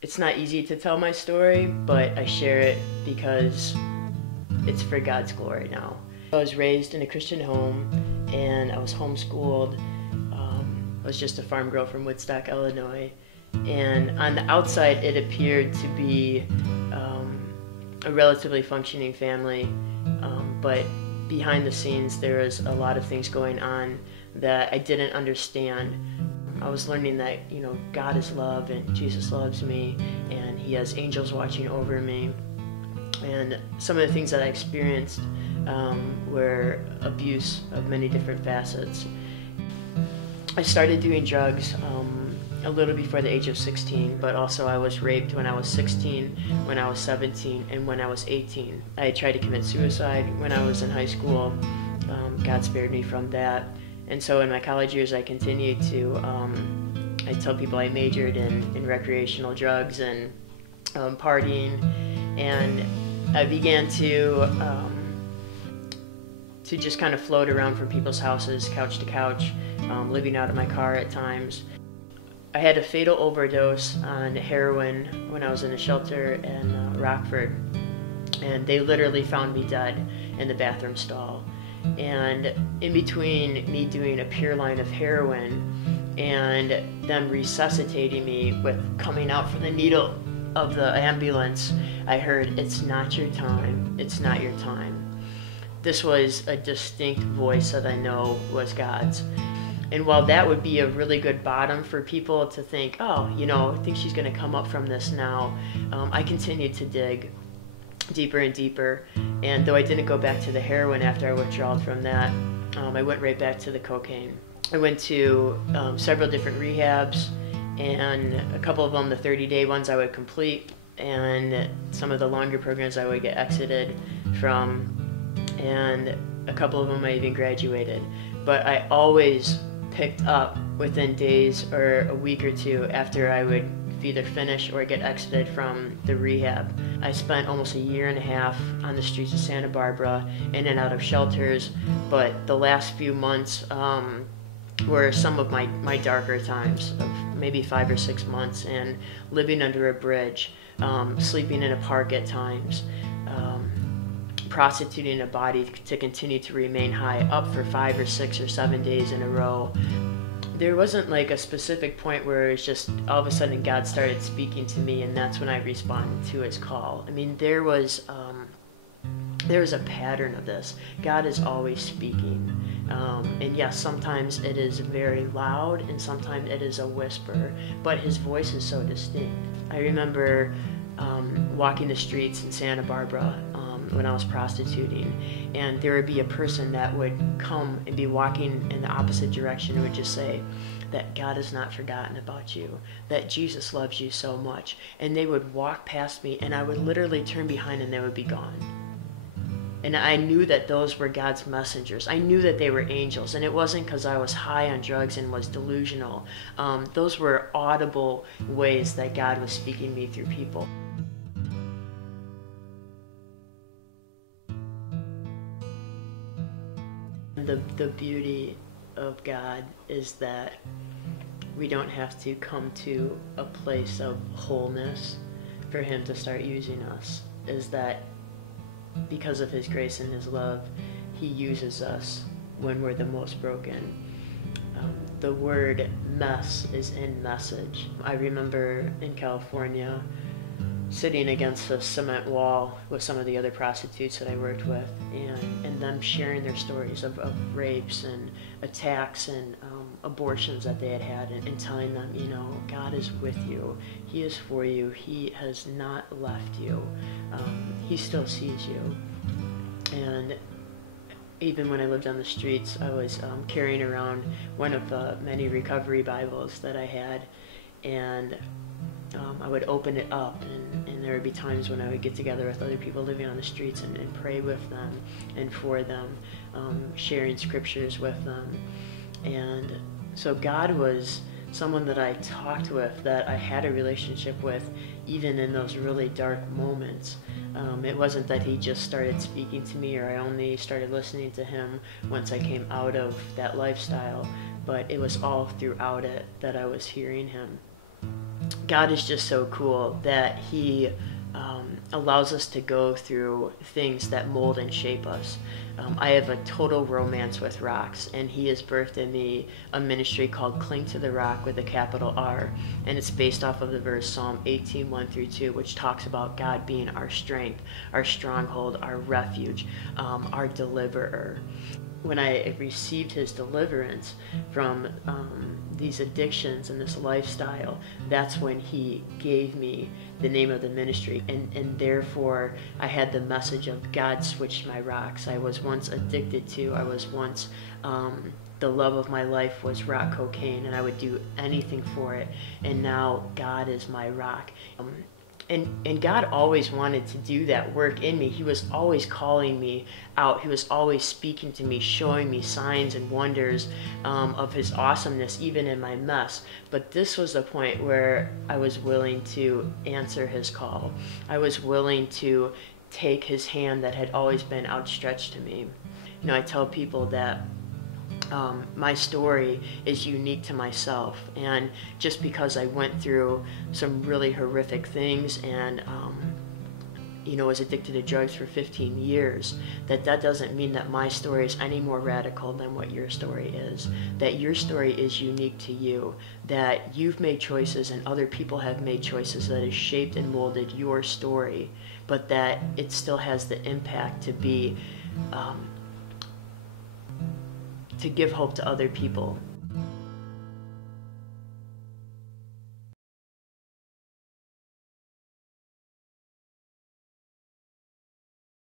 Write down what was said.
It's not easy to tell my story, but I share it because it's for God's glory now. I was raised in a Christian home and I was homeschooled. I was just a farm girl from Woodstock, Illinois. And on the outside, it appeared to be a relatively functioning family, but behind the scenes, there was a lot of things going on that I didn't understand. I was learning that, God is love and Jesus loves me and he has angels watching over me. And some of the things that I experienced were abuse of many different facets. I started doing drugs a little before the age of 16, but also I was raped when I was 16, when I was 17, and when I was 18. I tried to commit suicide when I was in high school. God spared me from that. And so in my college years, I continued to, I tell people I majored in recreational drugs and partying, and I began to just kind of float around from people's houses, couch to couch, living out of my car at times. I had a fatal overdose on heroin when I was in a shelter in Rockford, and they literally found me dead in the bathroom stall. And in between me doing a pure line of heroin and them resuscitating me with coming out from the needle of the ambulance, I heard, "It's not your time, it's not your time." This was a distinct voice that I know was God's. And while that would be a really good bottom for people to think, oh, I think she's going to come up from this now, I continued to dig deeper and deeper. And though I didn't go back to the heroin after I withdrawed from that, I went right back to the cocaine. I went to several different rehabs, and a couple of them, the 30-day ones, I would complete, and some of the longer programs I would get exited from, and a couple of them I even graduated. But I always picked up within days or a week or two after I would either finish or get exited from the rehab. I spent almost a year and a half on the streets of Santa Barbara, in and out of shelters, but the last few months were some of my darker times, of maybe 5 or 6 months, and living under a bridge, sleeping in a park at times, prostituting a body to continue to remain high, up for 5 or 6 or 7 days in a row. There wasn't like a specific point where it's just all of a sudden God started speaking to me, and that's when I responded to his call. I mean, there was a pattern of this. God is always speaking. And yes, sometimes it is very loud and sometimes it is a whisper, but his voice is so distinct. I remember walking the streets in Santa Barbara when I was prostituting, and there would be a person that would come and be walking in the opposite direction and would just say that God has not forgotten about you, that Jesus loves you so much. And they would walk past me and I would literally turn behind and they would be gone. And I knew that those were God's messengers. I knew that they were angels, and it wasn't because I was high on drugs and was delusional. Those were audible ways that God was speaking to me through people. The beauty of God is that we don't have to come to a place of wholeness for him to start using us. Is that because of his grace and his love, he uses us when we're the most broken. The word mess is in message. I remember in California sitting against a cement wall with some of the other prostitutes that I worked with, and them sharing their stories of rapes and attacks and abortions that they had, and telling them, God is with you, he is for you, he has not left you, he still sees you. And even when I lived on the streets, I was carrying around one of the many recovery Bibles that I had, and I would open it up, and there would be times when I would get together with other people living on the streets and pray with them and for them, sharing scriptures with them. And so God was someone that I talked with, that I had a relationship with, even in those really dark moments. It wasn't that he just started speaking to me, or I only started listening to him once I came out of that lifestyle, but it was all throughout it that I was hearing him. God is just so cool that He allows us to go through things that mold and shape us. I have a total romance with rocks, and He has birthed in me a ministry called Cling to the Rock with a capital R, and it's based off of the verse Psalm 18:1-2, which talks about God being our strength, our stronghold, our refuge, our deliverer. When I received His deliverance from these addictions and this lifestyle, that's when He gave me the name of the ministry, and therefore I had the message of God switched my rocks. I was once addicted to, I was once the love of my life was rock cocaine, and I would do anything for it, and now God is my rock. And God always wanted to do that work in me. He was always calling me out. He was always speaking to me, showing me signs and wonders of His awesomeness, even in my mess. But this was the point where I was willing to answer His call. I was willing to take His hand that had always been outstretched to me. You know, I tell people that my story is unique to myself, and just because I went through some really horrific things and was addicted to drugs for 15 years, that doesn't mean that my story is any more radical than what your story is. That your story is unique to you, that you've made choices and other people have made choices that has shaped and molded your story, but that it still has the impact to be to give hope to other people,